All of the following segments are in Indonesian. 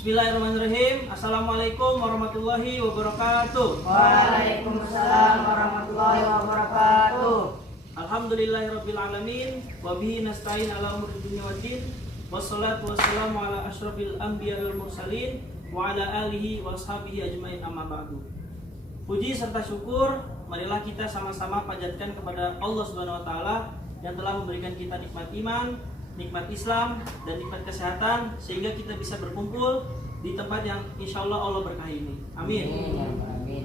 Bismillahirrahmanirrahim. Assalamualaikum warahmatullahi wabarakatuh. Waalaikumsalam warahmatullahi wabarakatuh. Alhamdulillahirabbil alamin wa bihi nasta'in ala umuri dunya waddin. Wassalatu wassalamu ala asyrafil anbiya wal mursalin wa ala alihi wa ashabihi ajmain, amma ba'du. Puji serta syukur marilah kita sama-sama panjatkan kepada Allah Subhanahu wa taala yang telah memberikan kita nikmat iman, nikmat Islam, dan nikmat kesehatan sehingga kita bisa berkumpul di tempat yang insya Allah Allah berkahi ini. Amin. Amin.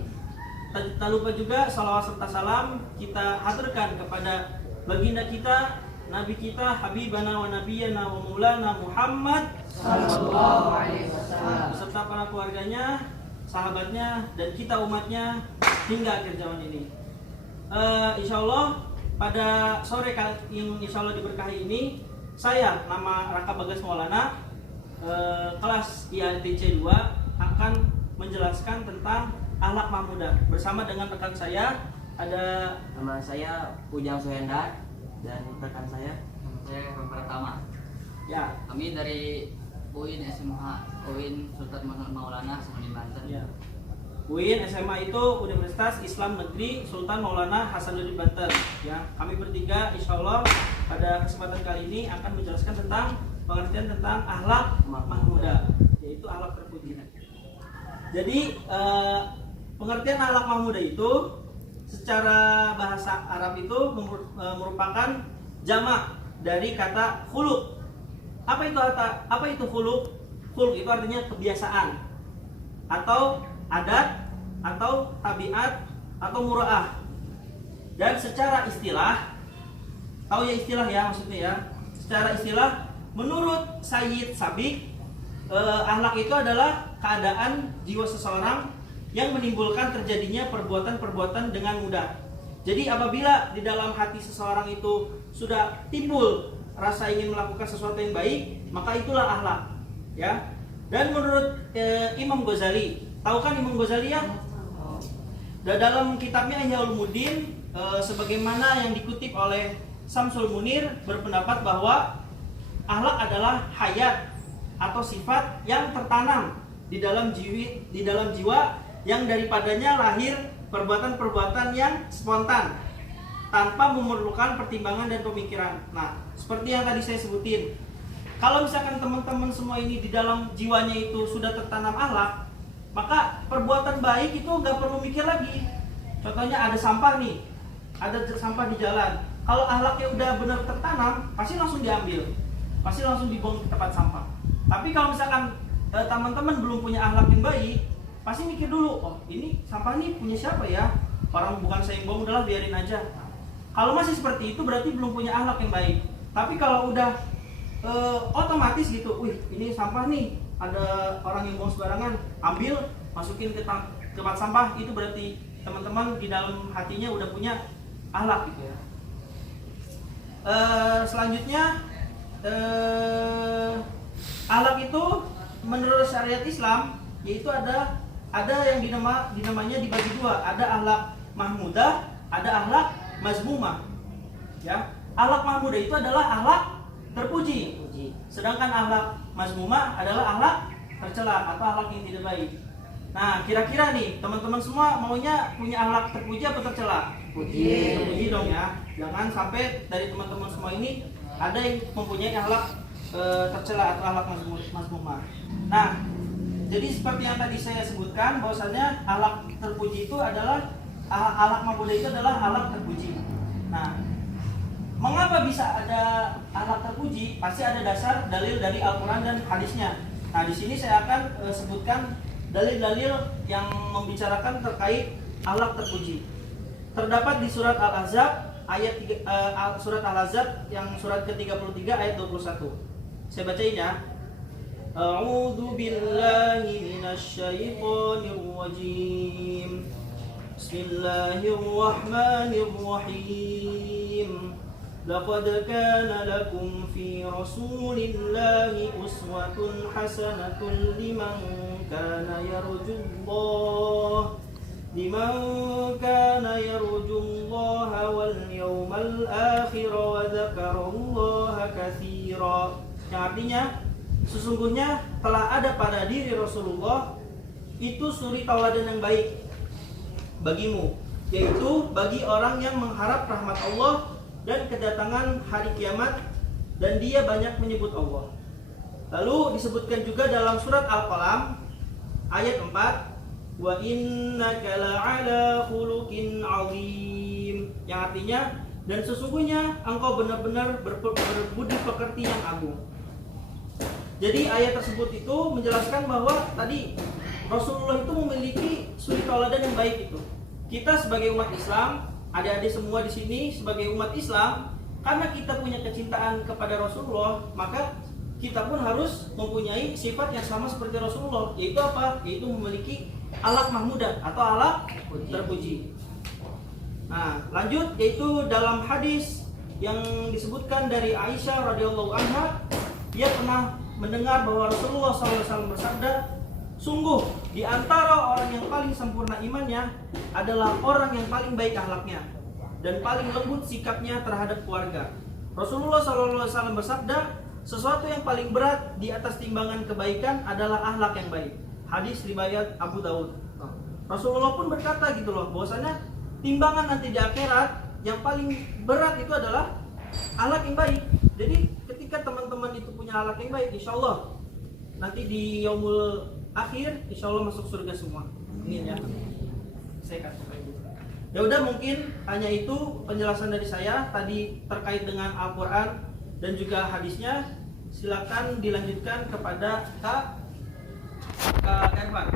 Tak lupa juga salawat serta salam kita haturkan kepada baginda kita, Nabi kita, Habibana wa Nabiyana wa Maulana Muhammad Sallallahu alaihi wasallam beserta para keluarganya, sahabatnya, dan kita umatnya hingga akhir zaman ini. Insya Allah pada sore yang insya Allah diberkahi ini, saya nama Raka Bagas Maulana, kelas IATC 2 akan menjelaskan tentang akhlak mahmudah bersama dengan rekan saya. Ada Nama saya Ujang Suhendar dan rekan saya pertama. ya, Kami dari UIN SMH UIN Sultan Maulana Hasanuddin Banten. ya. UIN SMA itu Universitas Islam Negeri Sultan Maulana Hasanuddin Banten. Ya, kami bertiga insya Allah pada kesempatan kali ini akan menjelaskan tentang pengertian tentang akhlak mahmudah, yaitu akhlak terpuji. Jadi pengertian akhlak mahmudah itu secara bahasa Arab itu merupakan jamak dari kata khuluq. Apa itu khuluq? Khuluq itu artinya kebiasaan atau adat atau tabiat atau mura'ah. Dan secara istilah, tahu ya istilah ya maksudnya ya. Secara istilah menurut Sayyid Sabiq, akhlak itu adalah keadaan jiwa seseorang yang menimbulkan terjadinya perbuatan-perbuatan dengan mudah. Jadi apabila di dalam hati seseorang itu sudah timbul rasa ingin melakukan sesuatu yang baik, maka itulah akhlak. Ya. Dan menurut Imam Ghazali, tahu kan Imam Ghazali ya? Dalam kitabnya Ihya Ulumuddin, sebagaimana yang dikutip oleh Samsul Munir, berpendapat bahwa akhlak adalah hayat atau sifat yang tertanam di dalam jiwa yang daripadanya lahir perbuatan-perbuatan yang spontan tanpa memerlukan pertimbangan dan pemikiran. Nah, seperti yang tadi saya sebutin, kalau misalkan teman-teman semua ini di dalam jiwanya itu sudah tertanam akhlak, maka perbuatan baik itu nggak perlu mikir lagi. Contohnya ada sampah nih, ada sampah di jalan. Kalau akhlaknya udah benar tertanam, pasti langsung diambil, pasti langsung dibuang ke tempat sampah. Tapi kalau misalkan teman-teman belum punya akhlak yang baik, pasti mikir dulu, oh ini sampah nih punya siapa ya? Orang bukan saya yang buang, udahlah biarin aja. Kalau masih seperti itu berarti belum punya akhlak yang baik. Tapi kalau udah otomatis gitu, wih ini sampah nih, ada orang yang buang sembarangan, ambil, masukin ke tempat sampah, itu berarti teman-teman di dalam hatinya udah punya akhlak gitu ya. Selanjutnya akhlak itu menurut syariat Islam yaitu ada yang dinamanya dibagi dua, ada akhlak mahmudah, ada akhlak mazmumah. Ya, akhlak mahmudah itu adalah akhlak terpuji. Sedangkan akhlak mazmumah adalah akhlak tercela atau akhlak yang tidak baik. Nah, kira-kira nih teman-teman semua maunya punya akhlak terpuji atau tercela? Terpuji dong ya. Jangan sampai dari teman-teman semua ini ada yang mempunyai akhlak tercela atau akhlak mazmumah. Nah, jadi seperti yang tadi saya sebutkan bahwasannya akhlak terpuji itu adalah akhlak mahmudah itu adalah akhlak terpuji. Nah, mengapa bisa ada akhlak terpuji? Pasti ada dasar dalil dari Al-Quran dan hadisnya. Nah, di sini saya akan sebutkan dalil-dalil yang membicarakan terkait akhlak terpuji. Terdapat di surat Al-Ahzab surat Al-Ahzab yang surat ke-33 ayat 21. Saya bacain ya. A'udzu billahi minasyaitonir rajim. Bismillahirrahmanirrahim. Laqad kana lakum fi Rasulillahi uswatun hasanatun liman kana yarjullaha wal yawmal akhir wa dzakarallaha katsira. Yang artinya, sesungguhnya telah ada pada diri Rasulullah itu suri tauladan yang baik bagimu, yaitu bagi orang yang mengharap rahmat Allah dan kedatangan hari kiamat, dan dia banyak menyebut Allah. Lalu disebutkan juga dalam surat Al-Qalam ayat 4, wa innaka la'ala khuluqin 'azim, yang artinya dan sesungguhnya engkau benar-benar berbudi pekerti yang agung. Jadi ayat tersebut itu menjelaskan bahwa tadi Rasulullah itu memiliki suri tauladan yang baik itu. Kita sebagai umat Islam, adik-adik semua di sini sebagai umat Islam, karena kita punya kecintaan kepada Rasulullah, maka kita pun harus mempunyai sifat yang sama seperti Rasulullah, yaitu apa? Yaitu memiliki akhlak mahmudah atau akhlak terpuji. Nah, lanjut, yaitu dalam hadis yang disebutkan dari Aisyah radhiyallahu anha, dia pernah mendengar bahwa Rasulullah SAW bersabda, sungguh di antara orang yang paling sempurna imannya adalah orang yang paling baik akhlaknya dan paling lembut sikapnya terhadap keluarga. Rasulullah SAW bersabda, sesuatu yang paling berat di atas timbangan kebaikan adalah akhlak yang baik. Hadis riwayat Abu Daud. Rasulullah pun berkata gitu loh, bahwasanya timbangan nanti di akhirat yang paling berat itu adalah akhlak yang baik. Jadi ketika teman-teman itu punya akhlak yang baik, insya Allah nanti di yaumul akhir insya Allah masuk surga semua. Amin ya. Saya kasih tahu. Ya udah, mungkin hanya itu penjelasan dari saya tadi terkait dengan Al-Quran dan juga hadisnya. Silakan dilanjutkan kepada Kak Ervan.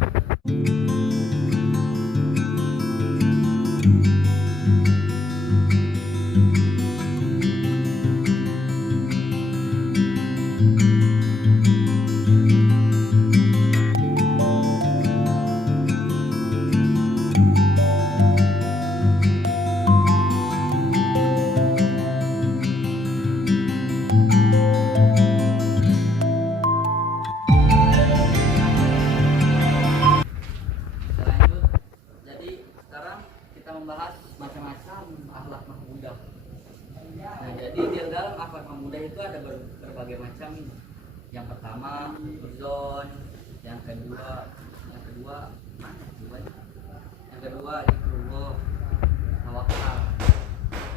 Membahas macam-macam akhlak mahmudah. Nah, jadi di dalam akhlak mahmudah itu ada berbagai macam. Yang pertama husnuzon, yang kedua zikrullah, tawakal.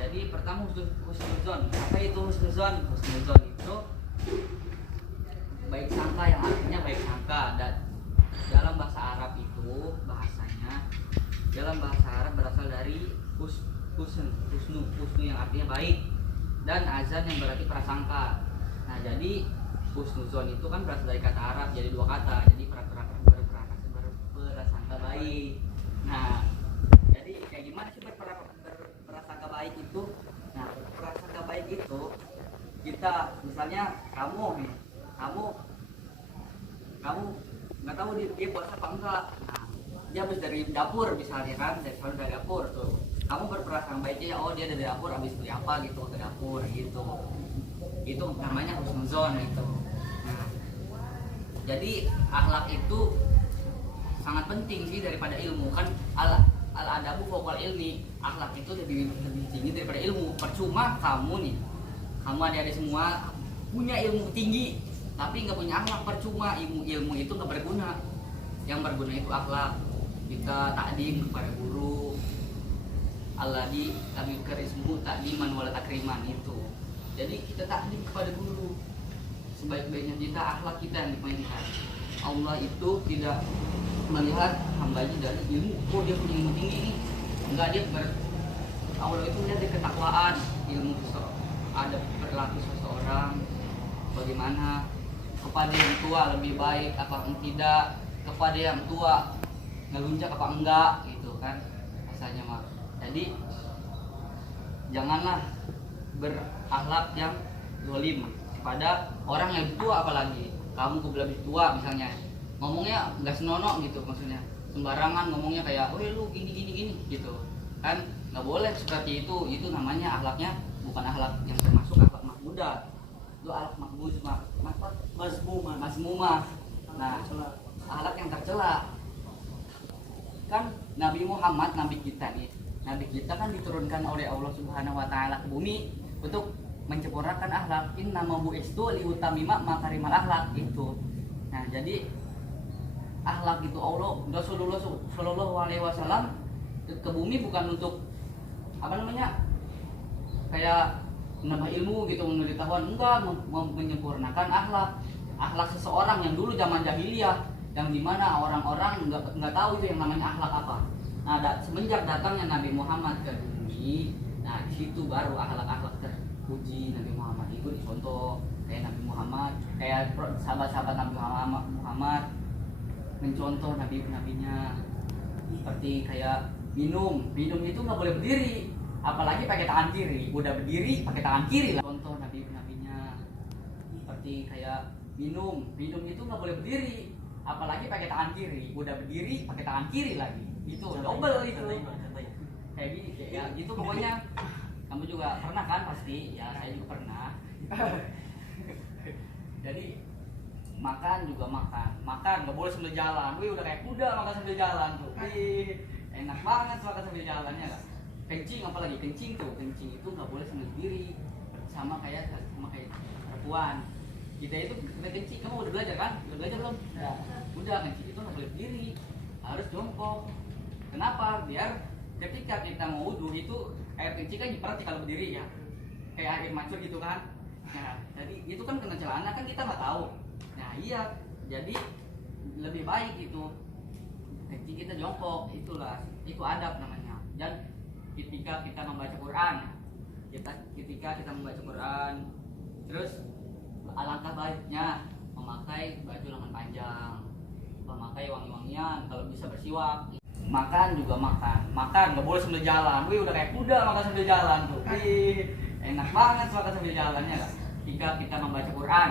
Jadi pertama husnuzon. Apa itu husnuzon? Husnuzon itu baik sangka, yang artinya baik sangka, dan dalam bahasa Arab itu bahasanya, dalam bahasa Arab berasal dari husnu yang artinya baik, dan azan yang berarti prasangka. Nah, jadi husnuzon itu kan berasal dari kata Arab, jadi dua kata, jadi berprasangka baik. Nah, jadi kayak gimana sih berprasangka baik itu? Nah, prasangka baik itu kita, misalnya kamu nggak tahu dia puasa apa enggak. Nah, dia habis dari dapur misalnya kan, dari dapur tuh, kamu berprasangka baiknya, oh dia dari dapur habis beli apa gitu ke dapur gitu, itu namanya husnuzon itu. Nah, jadi akhlak itu sangat penting sih daripada ilmu, kan al adabu fawqal ilmi, akhlak itu lebih tinggi daripada ilmu. Percuma kamu adik-adik semua punya ilmu tinggi tapi nggak punya akhlak, percuma. Ilmu itu nggak berguna, yang berguna itu akhlak. Kita takdim kepada guru, alladzi lam yukrismu takdiman wala takriman itu. Jadi kita takdim kepada guru, sebaik-baiknya kita akhlak kita yang dimainkan. Allah itu tidak melihat hambanya dari ilmu, oh dia punya ilmu tinggi nih, enggak, Allah itu melihat dari ketakwaan, ilmu ada berlaku seseorang bagaimana, kepada yang tua lebih baik apa tidak, kepada yang tua ngelunjak apa enggak gitu kan rasanya mah. Jadi janganlah berakhlak yang zalim kepada orang yang lebih tua, apalagi kamu lebih tua misalnya, ngomongnya nggak senonoh gitu, maksudnya sembarangan ngomongnya kayak, oh lu gini gitu kan, nggak boleh seperti itu. Itu namanya akhlaknya bukan akhlak yang termasuk akhlak mahmudah, itu akhlak mazmumah. Nah, akhlak yang tercela. Kan Nabi Muhammad, nabi kita kan diturunkan oleh Allah Subhanahu wa taala ke bumi untuk menyempurnakan akhlak. Innama bu'istu liutamima makarimal akhlak itu. Nah jadi akhlak itu Allah Rasulullah Shallallahu Alaihi Wasallam ke bumi bukan untuk apa namanya kayak menambah ilmu gitu, pengetahuan, enggak, menyempurnakan akhlak seseorang yang dulu zaman jahiliyah, yang dimana orang-orang nggak tahu itu yang namanya akhlak apa. Nah semenjak datangnya Nabi Muhammad ke bumi, nah di situ baru akhlak-akhlak terpuji. Nabi Muhammad itu dicontoh kayak Nabi Muhammad, kayak sahabat-sahabat Nabi Muhammad mencontoh nabinya, seperti kayak minum itu nggak boleh berdiri, apalagi pakai tangan kiri. Udah berdiri pakai tangan kiri lah. Contoh nabinya, seperti kayak minum itu nggak boleh berdiri, apalagi pakai tangan kiri. Udah berdiri pakai tangan kiri lagi, itu double itu. Kayak gini, ya gitu pokoknya. Kamu juga pernah kan pasti? Ya saya juga pernah. Jadi makan nggak boleh sambil jalan. Wih udah kayak kuda makan sambil jalan tuh. Wih enak banget makan sambil jalannya kan. Kencing apalagi kencing itu nggak boleh sambil berdiri, sama kayak perempuan. Kita kencing, kamu udah belajar kan? Udah belajar belum? Ya. Udah kencing itu nggak boleh berdiri, harus jongkok. Kenapa? Biar ketika kita mau wudhu itu air kencing kan seperti kalau berdiri ya, kayak air mancur gitu kan. Nah, jadi itu kan kena celana kan kita nggak tahu. Nah iya, jadi lebih baik itu kencing kita jongkok, itu adab namanya. Dan ketika kita membaca Quran, ketika kita membaca Quran, terus alangkah baiknya memakai baju lengan panjang, memakai wangi-wangian, kalau bisa bersiwak. Makan nggak boleh sambil jalan. Wih udah kayak kuda makan sambil jalan tuh. Wih enak banget makan sambil jalannya kan. Ketika kita membaca Quran,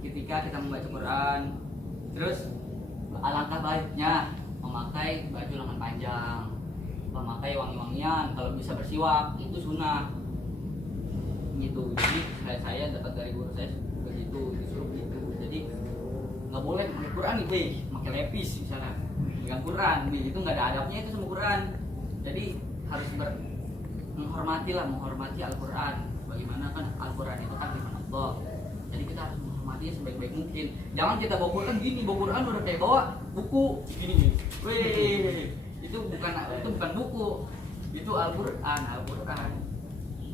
ketika kita membaca Quran, terus alangkah baiknya memakai baju lengan panjang, memakai wangi-wangian, kalau bisa bersiwak, itu sunnah gitu. Jadi saya dapat dari guru saya begitu, disuruh gitu. Jadi nggak boleh pakai Quran nih, pakai lepis misalnya, pegang Quran, itu nggak ada adabnya itu sama Quran. Jadi harus menghormati Al-Quran. Bagaimana kan Al-Quran itu kan firman Allah. Jadi kita harus menghormatinya sebaik-baik mungkin. Jangan kita bawa Quran gini, bawa Quran udah kayak bawa buku gini nih. Wih, itu bukan buku, itu Al-Quran.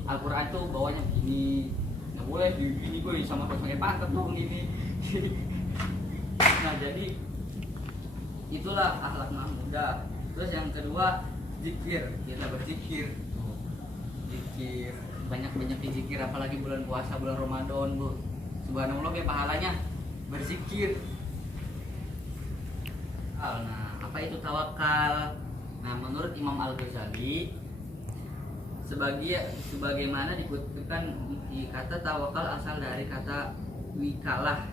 Al-Quran tuh bawanya begini, nggak boleh begini gue sama pakai pantep dong ini. Nah jadi itulah akhlak anak muda. Terus yang kedua zikir, kita berzikir, banyak zikir, apalagi bulan puasa, bulan Ramadan bu. Subhanallah kayak pahalanya berzikir. Nah apa itu tawakal? Nah menurut Imam Al-Ghazali, sebagaimana dikutipkan kata tawakal asal dari kata wikalah,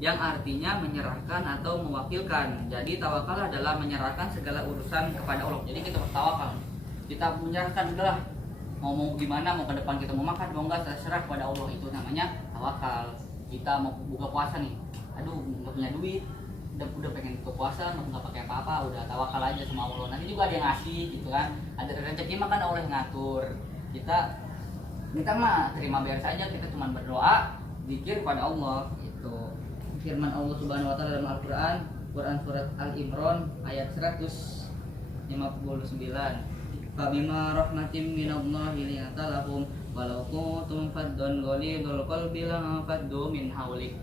yang artinya menyerahkan atau mewakilkan. Jadi tawakal adalah menyerahkan segala urusan kepada Allah. Jadi kita bertawakal, kita menyerahkan udahlah, mau gimana, mau ke depan kita mau makan mau enggak, terserah kepada Allah. Itu namanya tawakal. Kita mau buka puasa nih, aduh nggak punya duit, udah pengen buka puasa nggak pakai apa-apa, udah tawakal aja sama Allah. Nanti juga ada yang ngasih gitu kan, ada rezeki mah kan Allah yang ngatur. Kita mah terima beres saja, kita cuma berdoa, zikir kepada Allah gitu. Firman Allah Subhanahu wa taala dalam Al-Qur'an, Quran surat Al-Imran ayat 159. Fabima rahmatin minallahi linata lahum walau kuntum faddan ghalidul qalbi lanfaddu min hawlik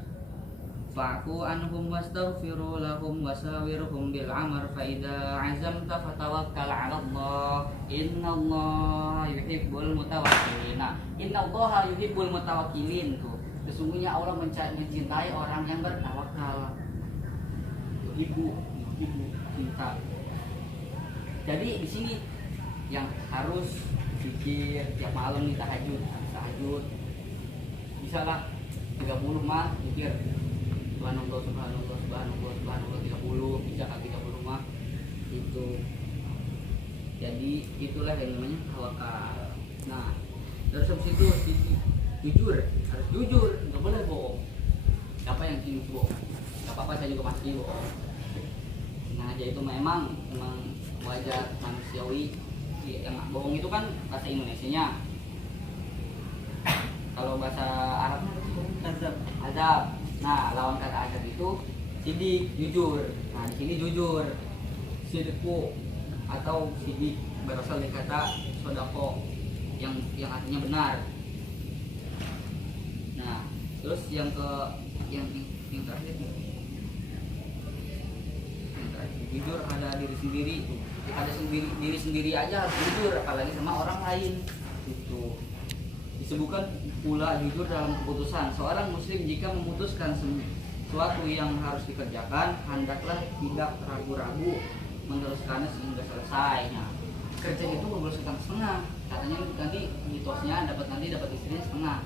fa'fu anhum wastaghfiru lahum wasawirhum bil amr fa idza azamta fatawakkal 'ala Allah innallaha yuhibbul mutawakkilin. Innallaha yuhibbul mutawakkilin tuh. Sesungguhnya Allah mencintai orang yang bertawakal. Ibu cinta. Jadi di sini yang harus pikir tiap malam nih tahajud bisa lah 30 mah pikir subhanallah 30 bisa kan 30 mah itu. Jadi itulah yang namanya tawakal. Nah terus habis itu harus jujur, nggak boleh bohong. Siapa yang kini bohong? Nggak apa-apa, saya juga pasti bohong. Nah jadi itu memang wajar manusiawi. Yang bohong itu kan bahasa Indonesianya. Kalau bahasa Arabnya azab. Nah, lawan kata adab itu sidik, jujur. Nah, di sini jujur. Sidku atau sidik berasal dari kata sodako yang artinya benar. Nah, terus yang terakhir jujur ada diri sendiri, diri sendiri aja harus jujur, apalagi sama orang lain. Itu disebutkan pula jujur dalam keputusan. Seorang muslim jika memutuskan sesuatu yang harus dikerjakan, hendaklah tidak ragu-ragu meneruskannya sehingga selesai. Nah, kerja itu boleh setengah-setengah. Katanya nanti mitosnya dapat istrinya setengah.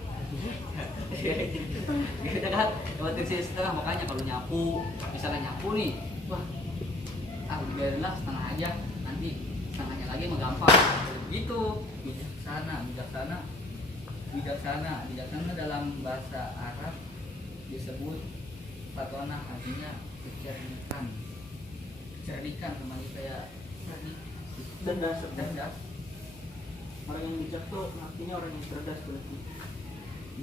Gitu kan, dapat istrinya setengah. Makanya kalau nyapu, misalnya nyapu nih, wah, biarlah setengah aja, nanti setengahnya lagi mah gampang. Gitu. Bijaksana dalam bahasa Arab disebut fatwana, artinya kecerdikan kembali kayak Cerdas. cerdas. Orang yang bijak tuh artinya orang yang cerdas berarti.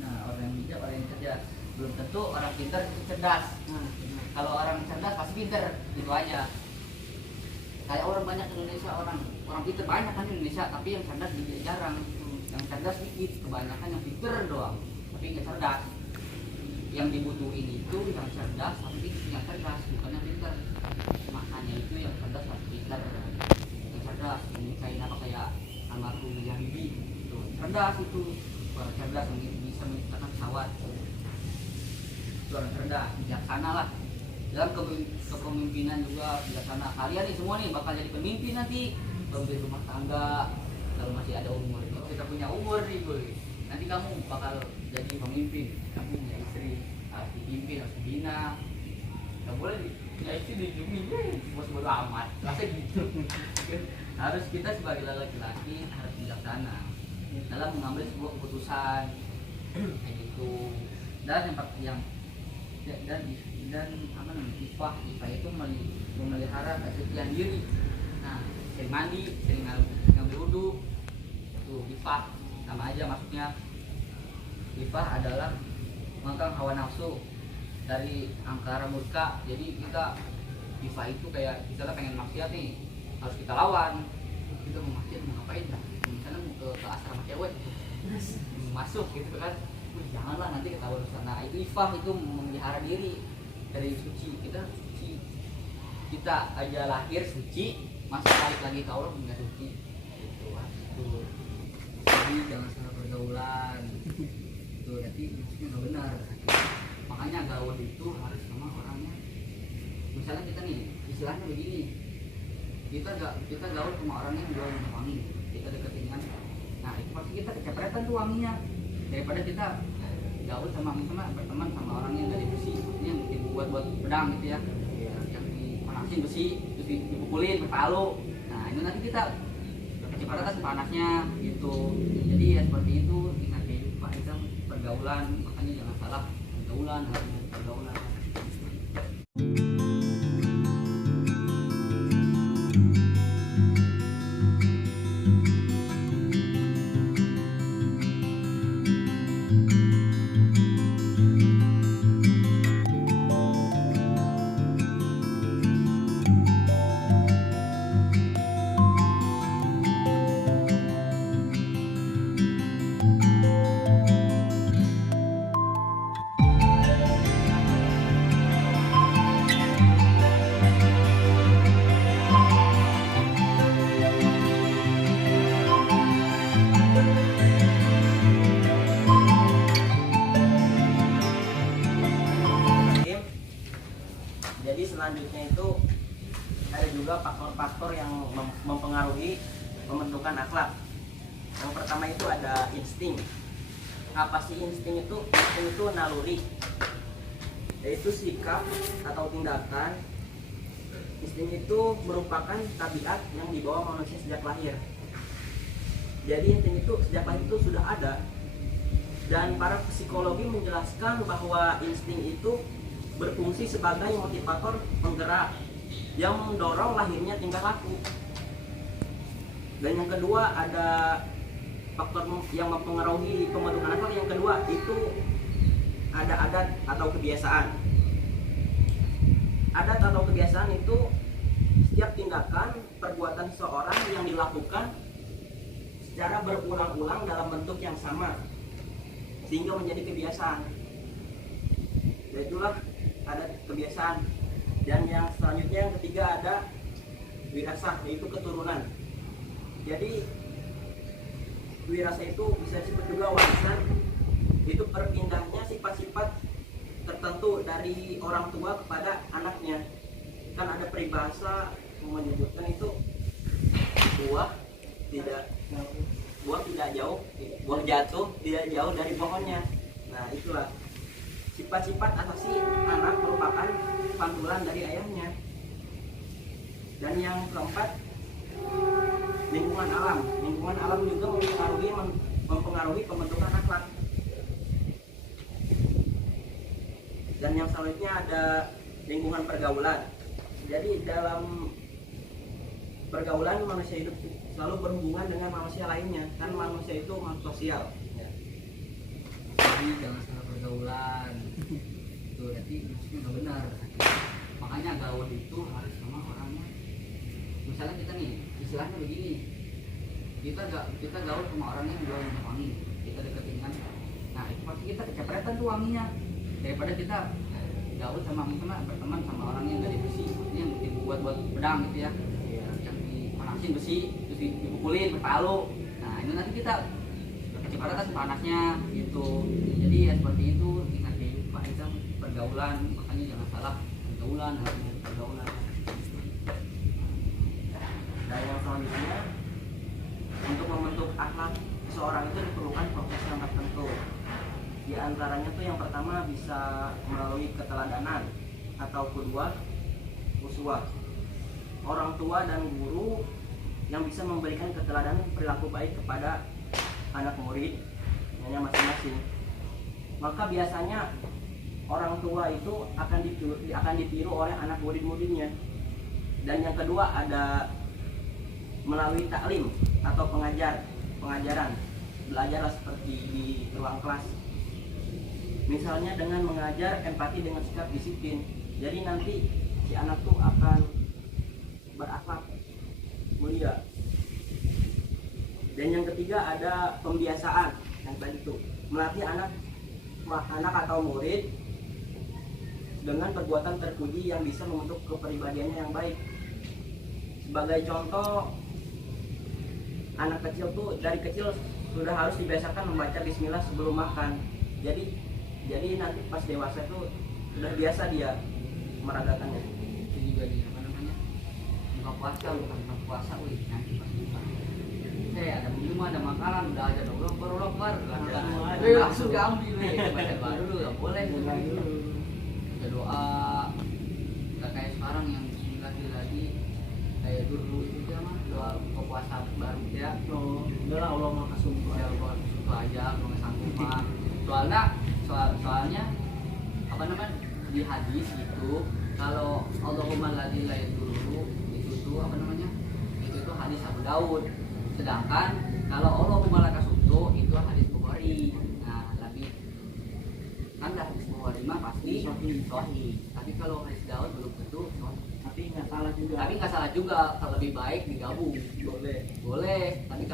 Nah, orang yang bijak, orang yang cerdas. Belum tentu orang pintar itu cerdas. Kalau orang cerdas pasti pintar, gitu aja. Kayak orang banyak di Indonesia, orang pintar banyak kan di Indonesia, tapi yang cerdas jarang. Yang cerdas dikit, kebanyakan yang pintar doang, tapi nggak cerdas. Yang dibutuhin itu yang cerdas, tapi yang cerdas, bukan yang pintar. Makanya itu yang cerdas pasti pintar. Yang cerdas, ini kayak apa, kayak almarhum Habibie, itu cerdas itu. Orang cerdas yang bisa menciptakan pesawat. Itu orang cerdas, bijaksana lah. Dalam kepemimpinan juga bijaksana. Kalian nih semua nih bakal jadi pemimpin nanti. Pemimpin rumah tangga, kalau masih ada umur. Kalau kita punya umur nih, boy, nanti kamu bakal jadi pemimpin. Kamu punya istri, harus dipimpin, harus dibina. Gak boleh punya istri dijungi, bos-bos amat. Rasanya gitu. Harus kita sebagai laki-laki harus bijaksana dalam mengambil sebuah keputusan kayak gitu. Dan dan apa namanya, ifah itu memelihara kesucian diri. Nah, sering mandi, sering ngambil wudu, tuh ifah sama aja maksudnya. Ifah adalah mengangkat hawa nafsu dari angkara murka. Jadi kita ifah itu kayak misalnya pengen maksiat nih, harus kita lawan. Kita mau maksiat mau ngapain lah, misalnya mau ke asrama cewek masuk gitu kan, janganlah nanti ketahuan sana. Itu ifah, itu memelihara diri dari suci. Kita suci, kita aja lahir suci, masih balik lagi ke Allah nggak suci. Itu jadi jangan salah pergaulan. Itu nanti maksudnya nggak benar. Makanya gaul itu harus sama orangnya. Misalnya kita nih istilahnya begini, kita gaul sama orang yang jual minyak wangi, kita deketin kan, nah itu pasti kita kecepretan tuh wanginya. Daripada kita gaul sama misalnya berteman sama orang yang dari besi, ini yang bikin buat pedang gitu ya, yang dipanasin besi terus dipukulin berpalu. Nah itu nanti kita kecepatan panasnya gitu. Jadi ya seperti itu, ingat Pak, kita pergaulan, makanya jangan salah pergaulan, harus pergaulan. Jadi selanjutnya itu ada juga faktor-faktor yang mempengaruhi pembentukan akhlak. Yang pertama itu ada insting. Apa sih insting itu? Insting itu naluri, yaitu sikap atau tindakan. Insting itu merupakan tabiat yang dibawa manusia sejak lahir. Jadi insting itu sejak lahir itu sudah ada. Dan para psikologi menjelaskan bahwa insting itu berfungsi sebagai motivator penggerak yang mendorong lahirnya tingkah laku. Dan yang kedua ada faktor yang mempengaruhi pembentukan akhlak. Yang kedua itu ada adat atau kebiasaan. Adat atau kebiasaan itu setiap tindakan perbuatan seorang yang dilakukan secara berulang-ulang dalam bentuk yang sama sehingga menjadi kebiasaan. Itulah adat kebiasaan. Dan yang selanjutnya yang ketiga ada wirasah, yaitu keturunan. Jadi wirasah itu bisa disebut juga warisan. Itu perpindahnya sifat-sifat tertentu dari orang tua kepada anaknya. Kan ada peribahasa menyebutkan itu buah tidak jauh, buah jatuh tidak jauh dari pohonnya. Nah, itulah sifat-sifat asasi anak merupakan pantulan dari ayahnya. Dan yang keempat, lingkungan alam. Lingkungan alam juga mempengaruhi pembentukan akhlak. Dan yang selanjutnya ada lingkungan pergaulan. Jadi dalam pergaulan manusia hidup selalu berhubungan dengan manusia lainnya, kan manusia itu makhluk sosial. Jadi jangan salah pergaulan. Itu berarti maksudnya nggak benar. Makanya gaul itu harus sama orangnya. Misalnya kita nih, istilahnya begini, kita gaul sama orangnya yang jual minyak wangi, kita deketin kan. Nah itu pasti kita kecepretan tuh wanginya. Daripada kita gaul sama misalnya berteman sama orang yang dari besi, maksudnya yang dibuat buat pedang gitu ya, yang dipanasin besi terus dipukulin pakai palu. Nah ini nanti kita kecepatan panasnya gitu. Jadi ya seperti itu, ingat Pak Izam, pergaulan, makanya jangan salah pergaulan, harus pergaulan. Dan yang selanjutnya, untuk membentuk akhlak seseorang itu diperlukan proses yang tertentu. Di antaranya tuh yang pertama bisa melalui keteladanan atau kedua uswah. Orang tua dan guru yang bisa memberikan keteladanan perilaku baik kepada anak murid hanya masing-masing. Maka biasanya orang tua itu akan ditiru oleh anak murid-muridnya. Dan yang kedua ada melalui taklim atau pengajaran. Belajarlah seperti di ruang kelas. Misalnya dengan mengajar empati dengan sikap disiplin. Jadi nanti si anak tuh akan berakhlak mulia. Dan yang ketiga ada pembiasaan, yang tadi itu melatih anak atau murid dengan perbuatan terpuji yang bisa membentuk kepribadiannya yang baik. Sebagai contoh, anak kecil tuh dari kecil sudah harus dibiasakan membaca bismillah sebelum makan. Jadi nanti pas dewasa itu sudah biasa dia meragakannya. Itu juga di apa namanya, buka puasa, bukan buka puasa, nanti pas buka ada minum, ada makanan, udah aja dong, baru langsung diambil baca doa dulu, nggak boleh baca doa. Nggak kayak sekarang yang lagi kayak dulu itu dia mah doa buka puasa baru ya. Udahlah, Allah maha kasumpa. Ya Allah suka aja, kalau nggak sanggup mah. Soalnya apa namanya di hadis itu, kalau Allahumma la ilaha dulu itu tuh apa namanya, itu tuh hadis Abu Daud. Sedangkan kalau Allahumma la kasumtu itu hadis Bukhari. Nah lebih kan hadis Bukhari mah pasti sahih. Tapi kalau hadis Daud belum tentu sahih. Tapi nggak salah juga. Kalau lebih baik digabung. Boleh. Tapi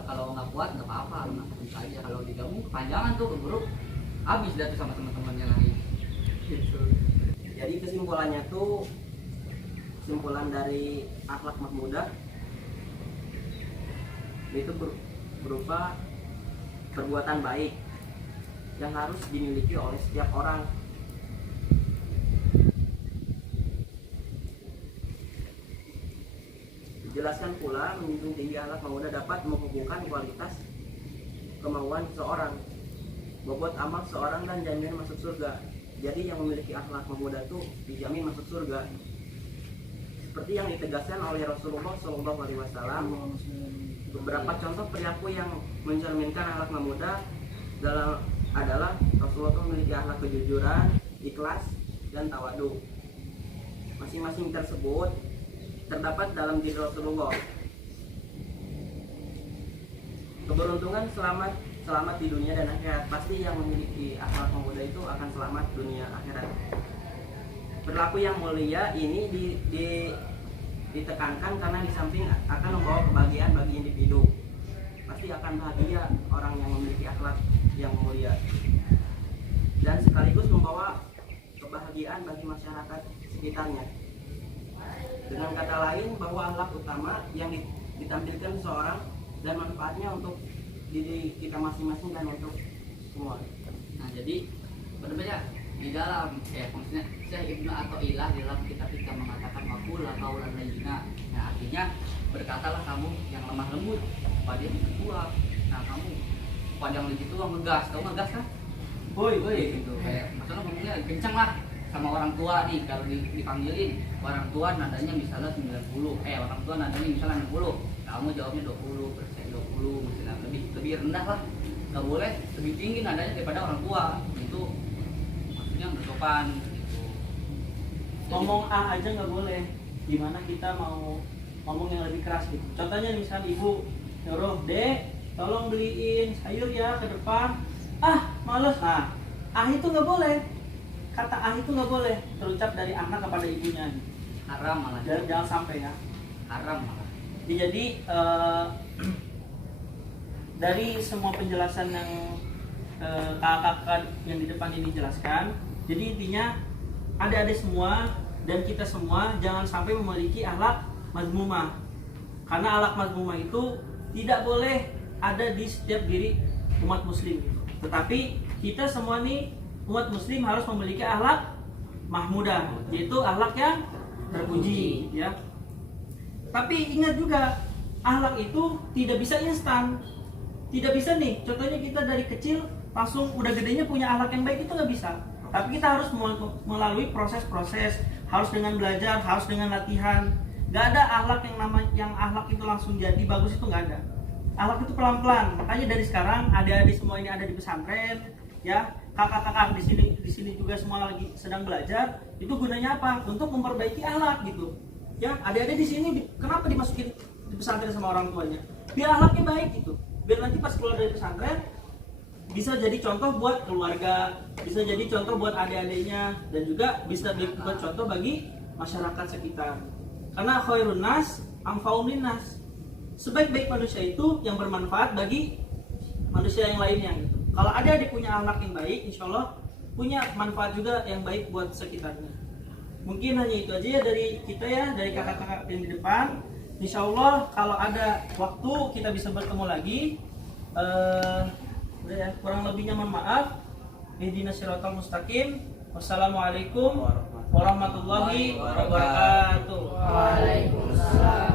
kalau nggak kuat nggak apa-apa, lu bisa aja. Kalau digabung kepanjangan tuh keburu habis dah tuh sama teman-temannya lain. Jadi kesimpulannya tuh, kesimpulan dari akhlak mahmudah itu berupa perbuatan baik yang harus dimiliki oleh setiap orang. Dijelaskan pula, menjunjung tinggi akhlak mahmudah dapat menghubungkan kualitas kemauan seseorang, bobot amal seseorang, dan jaminan masuk surga. Jadi yang memiliki akhlak mahmudah itu dijamin masuk surga. Seperti yang ditegaskan oleh Rasulullah SAW, beberapa contoh perilaku yang mencerminkan akhlak mahmudah adalah Rasulullah itu memiliki akhlak kejujuran, ikhlas, dan tawadu. Masing-masing tersebut terdapat dalam diri Rasulullah. keberuntungan selamat di dunia dan akhirat. Pasti yang memiliki akhlak pemuda itu akan selamat dunia akhirat. Perilaku yang mulia ini ditekankan karena di samping akan membawa kebahagiaan bagi individu, pasti akan bahagia orang yang memiliki akhlak yang mulia, dan sekaligus membawa kebahagiaan bagi masyarakat sekitarnya. Dengan kata lain, bahwa akhlak utama yang ditampilkan seseorang dan manfaatnya untuk diri kita masing-masing dan untuk semua. Nah, jadi benar-benar di dalam maksudnya Syekh Ibnu Athaillah di dalam kitab kita mengatakan waqula qaulan layyina. Nah, artinya berkatalah kamu yang lemah lembut pada yang tua. Nah, kamu pada yang lebih tua ngegas, kamu ngegas kan? Boy gitu. Kayak maksudnya ngomongnya kencang lah sama orang tua nih, kalau dipanggilin orang tua nadanya misalnya 90, orang tua nadanya misalnya 60, kamu jawabnya 20%, misalnya lebih rendah lah, nggak boleh lebih tinggi nadanya daripada orang tua, itu maksudnya bersopan gitu. Ngomong A aja nggak boleh, gimana kita mau ngomong yang lebih keras gitu. Contohnya nih, misalnya ibu nyuruh, Dek tolong beliin sayur ya ke depan, males. Nah, itu nggak boleh, kata itu nggak boleh terucap dari anak kepada ibunya, haram malah, jangan sampai ya, haram malah. Jadi dari semua penjelasan yang kakak-kakak yang di depan ini jelaskan, jadi intinya adik-adik semua dan kita semua jangan sampai memiliki akhlak mazmumah, karena akhlak mazmumah itu tidak boleh ada di setiap diri umat muslim, tetapi kita semua nih umat muslim harus memiliki akhlak mahmudah, yaitu akhlak yang terpuji ya. Tapi ingat juga, akhlak itu tidak bisa instan. Tidak bisa nih, contohnya kita dari kecil langsung udah gedenya punya akhlak yang baik, itu nggak bisa. Tapi kita harus melalui proses-proses, harus dengan belajar, harus dengan latihan. Nggak ada akhlak yang akhlak itu langsung jadi bagus, itu nggak ada. Akhlak itu pelan-pelan. Makanya dari sekarang adik-adik semua ini ada di pesantren, ya, kakak-kakak di sini juga semua lagi sedang belajar. Itu gunanya apa? Untuk memperbaiki akhlak gitu. Ya, adik-adik di sini kenapa dimasukin di pesantren sama orang tuanya? Biar akhlaknya baik gitu. Biar nanti pas keluar dari pesantren bisa jadi contoh buat keluarga, bisa jadi contoh buat adik-adiknya, dan juga bisa buat contoh bagi masyarakat sekitar. Karena khairun nas anfa'un linnas. Sebaik-baik manusia itu yang bermanfaat bagi manusia yang lainnya gitu. Kalau adik-adik punya akhlak yang baik, insya Allah punya manfaat juga yang baik buat sekitarnya. Mungkin hanya itu aja ya dari kita ya, dari kakak-kakak yang di depan. Insya Allah kalau ada waktu kita bisa bertemu lagi. Udah ya, kurang lebihnya mohon maaf. Ihdinas siratal mustaqim. Wassalamualaikum warahmatullahi wabarakatuh. Waalaikumsalam.